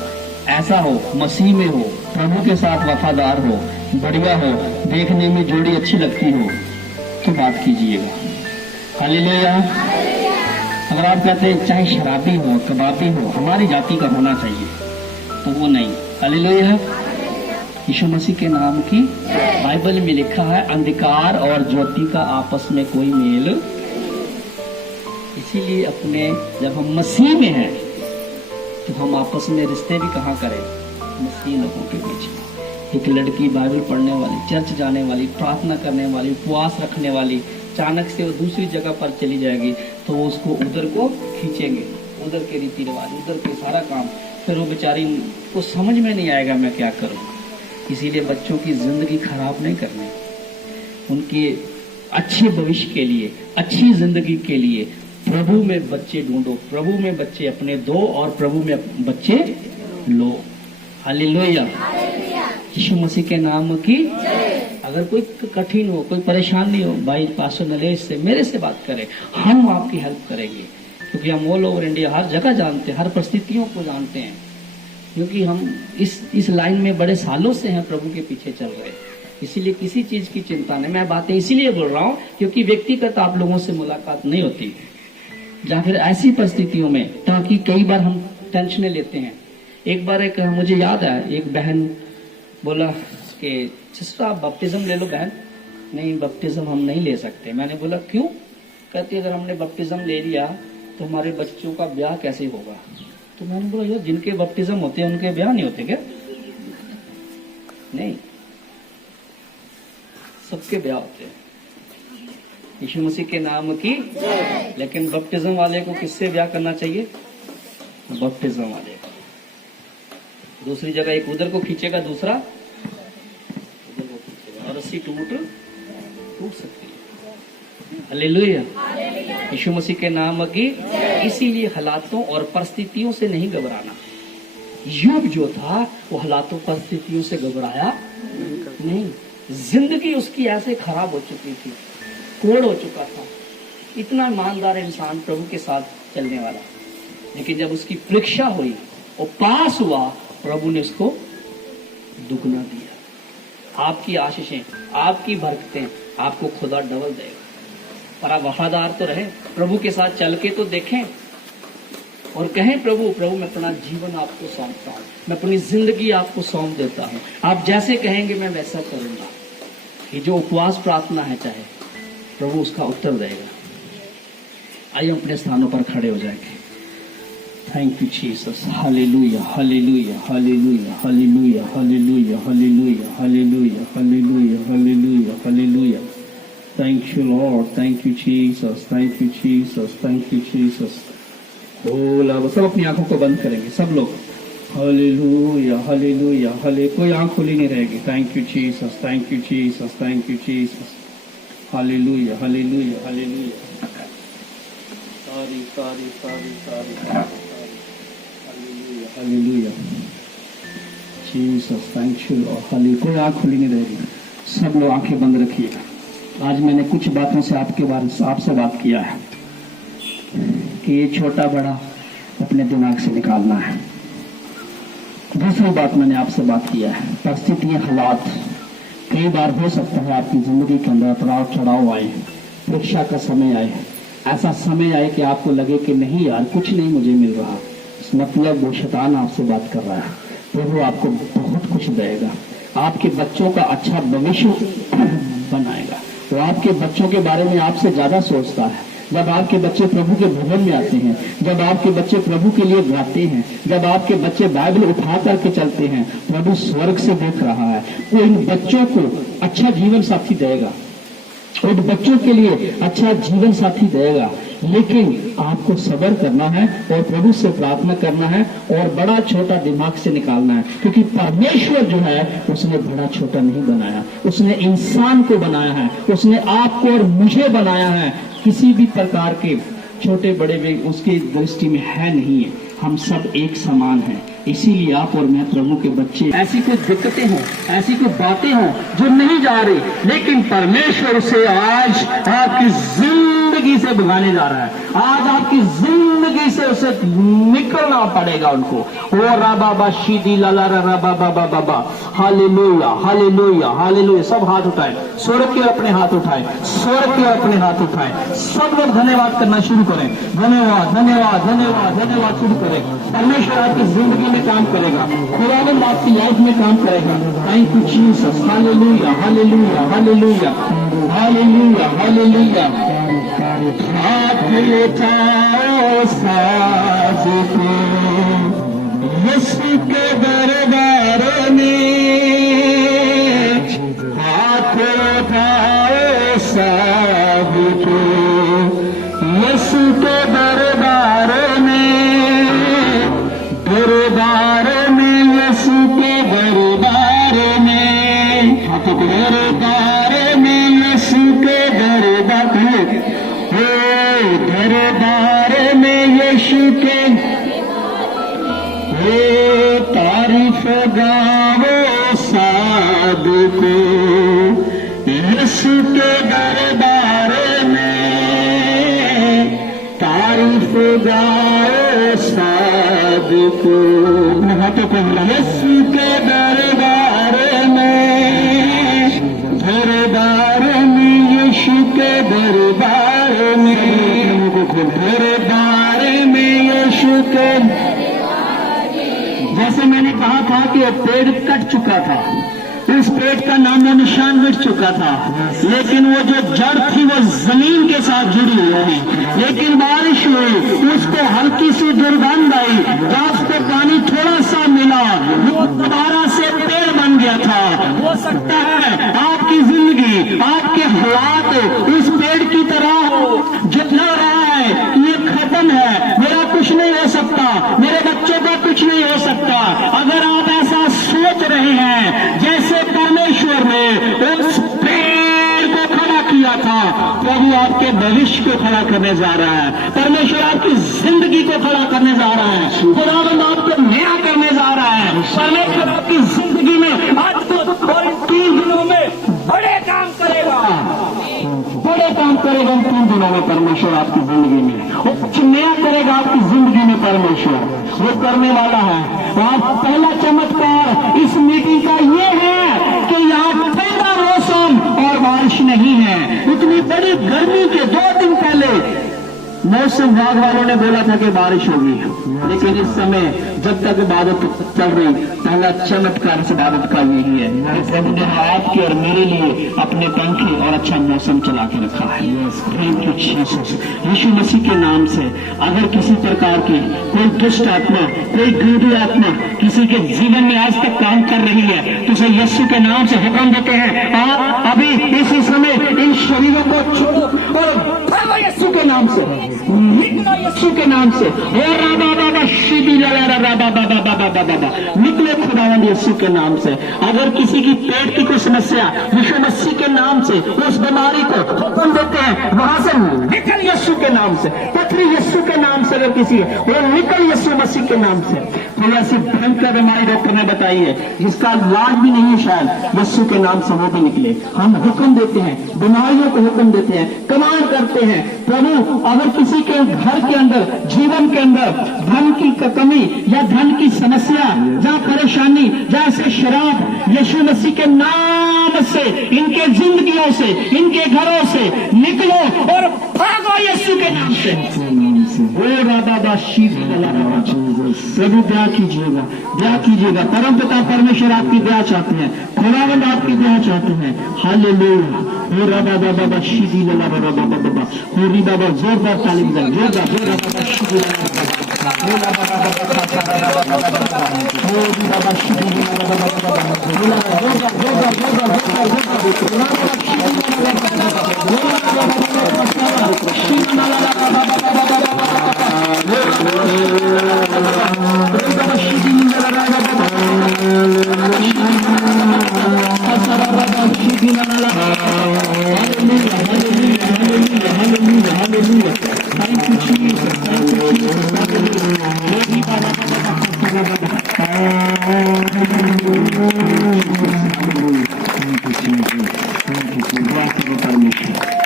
ऐसा हो, मसीह में हो, प्रभु के साथ वफादार हो, बढ़िया हो, देखने में जोड़ी अच्छी लगती हो, तो बात कीजिएगा। हालेलुया। अगर आप कहते हैं चाहे शराबी हो, कबाबी हो, हमारी जाति का होना चाहिए, तो वो नहीं। हालेलुया। यीशु मसीह के नाम की बाइबल में लिखा है, अंधकार और ज्योति का आपस में कोई मेल। इसीलिए अपने जब हम मसीह में हैं तो हम आपस में रिश्ते भी कहाँ करें? मसीह लोगों के बीच में। एक लड़की बाइबल पढ़ने वाली, चर्च जाने वाली, प्रार्थना करने वाली, उपवास रखने वाली, अचानक से वो दूसरी जगह पर चली जाएगी तो वो उसको उधर को खींचेंगे, उधर के रीति रिवाज, उधर के सारा काम, फिर वो बेचारी को समझ में नहीं आएगा मैं क्या करूं। इसीलिए बच्चों की जिंदगी खराब नहीं करनी, उनके अच्छे भविष्य के लिए, अच्छी जिंदगी के लिए प्रभु में बच्चे ढूंढो, प्रभु में बच्चे अपने दो और प्रभु में बच्चे लो। हालेलुया। यीशु मसीह के नाम की। अगर कोई कठिन हो, कोई परेशानी हो, भाई पास्टर नलेश से, मेरे से बात करें, हम आपकी हेल्प करेंगे, क्योंकि हम ऑल ओवर इंडिया हर जगह जानते हैं, हर परिस्थितियों को जानते हैं, क्योंकि हम इस लाइन में बड़े सालों से हैं, प्रभु के पीछे चल रहे हैं। इसीलिए किसी चीज की चिंता नहीं। मैं बातें इसीलिए बोल रहा हूँ क्योंकि व्यक्तिगत आप लोगों से मुलाकात नहीं होती, या फिर ऐसी परिस्थितियों में, ताकि कई बार हम टेंशन लेते हैं। एक बार मुझे याद है, एक बहन बोला कि सिस्टर आप बपटिज्म ले लो। बहन, नहीं बपटिज्म हम नहीं ले सकते। मैंने बोला क्यों? कहती अगर हमने बपटिज्म ले लिया तो हमारे बच्चों का ब्याह कैसे होगा? तो मैंने बोला यार जिनके बपटिज्म होते हैं उनके ब्याह नहीं होते क्या? नहीं, सबके ब्याह होते हैं यीशु मसीह के नाम की। लेकिन बपटिज्म वाले को किससे ब्याह करना चाहिए? बपटिज्म वाले को। दूसरी जगह एक उधर को खींचेगा, दूसरा उधर को खींचेगा, और रस्सी टूट सकती है। हालेलुया। यीशु मसीह के नाम की। इसीलिए हालातों और परिस्थितियों से नहीं घबराना। यूब जो था वो हालातों परिस्थितियों से घबराया नहीं। जिंदगी उसकी ऐसे खराब हो चुकी थी, कोड़ हो चुका था, इतना ईमानदार इंसान प्रभु के साथ चलने वाला, लेकिन जब उसकी परीक्षा हुई, वो पास हुआ, प्रभु ने उसको दुगना दिया। आपकी आशीषें, आपकी बरकतें आपको खुदा डबल देगा। पर आप वफादार तो रहे, प्रभु के साथ चल के तो देखें और कहें, प्रभु प्रभु मैं अपना जीवन आपको सौंपता हूँ, मैं अपनी जिंदगी आपको सौंप देता हूँ, आप जैसे कहेंगे मैं वैसा करूंगा। ये जो उपवास प्रार्थना है, चाहे प्रभु उसका उत्तर देगा। आइए अपने स्थानों पर खड़े हो जाएंगे। Thank you Jesus, hallelujah hallelujah hallelujah hallelujah hallelujah hallelujah hallelujah hallelujah hallelujah hallelujah. Thank you Lord, thank you Jesus, thank you Jesus, thank you Jesus. ओ सब अपनी आंखों को बंद करेंगे, सब लोग। हालेलुया हालेलुया हाले, कोई आंख खुली नहीं रहेगी। Thank you Jesus, thank you Jesus, thank you Jesus. Hallelujah hallelujah hallelujah. सारी सारी सारी सारी hallelujah hallelujah Jesus, thank you Lord. हाले, कोई आंख खुली नहीं रहेगी, सब लोग आंखें बंद रखिएगा। आज मैंने कुछ बातों से आपसे बात किया है कि ये छोटा बड़ा अपने दिमाग से निकालना है। दूसरी बात मैंने आपसे बात किया है, परिस्थितियां, हालात कई बार हो सकता है आपकी जिंदगी के अंदर उतार चढ़ाव आए, परीक्षा का समय आए, ऐसा समय आए कि आपको लगे कि नहीं यार कुछ नहीं मुझे मिल रहा। इस मतलब वो शैतान आपसे बात कर रहा है। प्रभु आपको बहुत कुछ देगा, आपके बच्चों का अच्छा भविष्य बनाएगा। वो आपके बच्चों के बारे में आपसे ज्यादा सोचता है। जब आपके बच्चे प्रभु के भवन में आते हैं, जब आपके बच्चे प्रभु के लिए गाते हैं, जब आपके बच्चे बाइबल उठा करके चलते हैं, प्रभु स्वर्ग से देख रहा है। वो इन बच्चों को अच्छा जीवन साथी देगा, उन बच्चों के लिए अच्छा जीवन साथी देगा। लेकिन आपको सब्र करना है और प्रभु से प्रार्थना करना है और बड़ा छोटा दिमाग से निकालना है, क्योंकि परमेश्वर जो है उसने बड़ा छोटा नहीं बनाया, उसने इंसान को बनाया है, उसने आपको और मुझे बनाया है। किसी भी प्रकार के छोटे बड़े वे उसकी दृष्टि में है नहीं है, हम सब एक समान हैं। इसीलिए आप और मैं प्रभु के बच्चे। ऐसी कोई दिक्कतें हों, ऐसी कोई बातें हों जो नहीं जा रही, लेकिन परमेश्वर उसे आज आपकी जिंदगी से भगाने जा रहा है। आज आपकी जिंदगी से उसे निकलना पड़ेगा उनको। ओ राबा शीदी लाला राबा बाबा बाबा। Hallelujah hallelujah hallelujah. सब हाथ उठाए, स्वर्ग की ओर अपने हाथ उठाए, स्वर्ग की ओर अपने हाथ उठाए। सब लोग धन्यवाद करना शुरू करें। धन्यवाद धन्यवाद धन्यवाद धन्यवाद शुरू करें। परमेश्वर आपकी जिंदगी में काम करेगा, खुदावंद आपकी लाइफ में काम करेगा। Thank you Jesus, hallelujah hallelujah hallelujah hallelujah hallelujah. हाथ उठाओ साज को यीशु के दरबार में, हाथ उठाओ साज को यीशु के दरबार में, दरबार में यीशु के दरबार में, दरबार में यीशु के दरबार में, दरबार में यीशु के, तारीफ गाओ साधको यीशु के दरबार में, तारीफ गाओ साधको। हाथों को हिला, यीशु के दरबार में, दरबार में यीशु के दरबार में, दरबार में यीशु के। जैसे मैंने कहा था कि पेड़ कट चुका था, उस पेड़ का नामो निशान मिट चुका था, लेकिन वो जो जड़ थी वो जमीन के साथ जुड़ी हुई थी। लेकिन बारिश हुई, उसको हल्की सी दुर्गंध आई, जब उसको पानी थोड़ा सा मिला वो दोबारा से पेड़ बन गया था। हो सकता है आपकी जिंदगी, आपके हालात इस पेड़ की तरह हो जो लग रहा है ये खत्म है, मेरा कुछ नहीं हो सकता, मेरे बच्चों का कुछ नहीं हो सकता। अगर आप ऐसा सोच रहे हैं, जैसे परमेश्वर ने उस पेड़ को खड़ा किया था, प्रभु आपके भविष्य को खड़ा करने जा रहा है। परमेश्वर आपकी जिंदगी को खड़ा करने जा रहा है। खुदावंद आपको नया करने जा रहा है। परमेश्वर आपकी जिंदगी में आज तो 3 दिनों में बड़े काम करेगा, बड़े बड़े काम करेगा 3 दिनों में परमेश्वर आपकी जिंदगी में, वो कुछ नया करेगा आपकी जिंदगी में परमेश्वर, वो करने वाला है। और पहला चमत्कार इस मीटिंग का ये है कि यहाँ ठंडा मौसम और बारिश नहीं है। इतनी बड़ी गर्मी के 2 दिन पहले मौसम विभाग वालों ने बोला था कि बारिश होगी, लेकिन इस समय जब तक इबादत चल रही, पहला चमत्कार इस इबादत का यही है, प्रभु ने आपके और मेरे लिए अपने पंखे और अच्छा मौसम चला के रखा है। Thank you Jesus. यीशु मसीह के नाम से अगर किसी प्रकार की कोई दुष्ट आत्मा, कोई गंदी आत्मा किसी के जीवन में आज तक काम कर रही है, तो उसे यीशु के नाम से हुक्म देते हैं, आप अभी इसी समय इन शरीरों को छोड़ो और भागो यीशु के नाम से, निकलो यीशु के नाम से। और राबा बाबा शिबी लला राबा बाबा बाबा बाबा, निकले खुदावंद यीशु के नाम से। अगर किसी की पेट की कोई समस्या, यीशु मसीह के नाम से उस बीमारी को हुक्म देते हैं, वहां से निकल यीशु के नाम से। पथरी यीशु के नाम से अगर किसी है, वो निकल यीशु मसीह के नाम से। तो ऐसी भयंकर बीमारी डॉक्टर ने बताई है जिसका इलाज भी नहीं है शायद, यीशु के नाम से वो भी निकले। हम हुक्म देते हैं, बीमारियों को हुक्म देते हैं, कमांड करते हैं, प्रभु अगर किसी के घर के अंदर, जीवन के अंदर धन की कमी या धन की समस्या, जहाँ परेशानी, जहाँ से शराब, यीशु मसीह के नाम से इनके जिंदगियों से, इनके घरों से निकलो और भागो यीशु के नाम से। ओ राबा शीत प्रभु दया कीजिएगा, दया कीजिएगा। परम पिता परमेश्वर आपकी दया चाहते हैं, खुदावंद आपकी दया चाहते हैं। हालेलुया। हो राबा बाबा शीदी लला बाबा बाबा, हो री बाबा जोरदार ताली बजाओ, जोरदार जोरदार बाबा शीदी लला बाबा, हो बाबा बाबा, हो री बाबा शीदी लला बाबा बाबा, हो जोरदार जोरदार जोरदार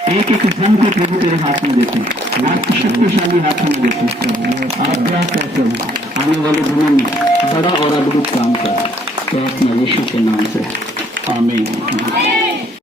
एक एक जन को प्रभु तेरे हाथ में देते हैं, आपकी शक्तिशाली हाथ में देते हैं। आप क्या कहते हो आने वाले दिनों में बड़ा और अद्भुत काम कर, तो अपने यीशु के नाम से आमीन।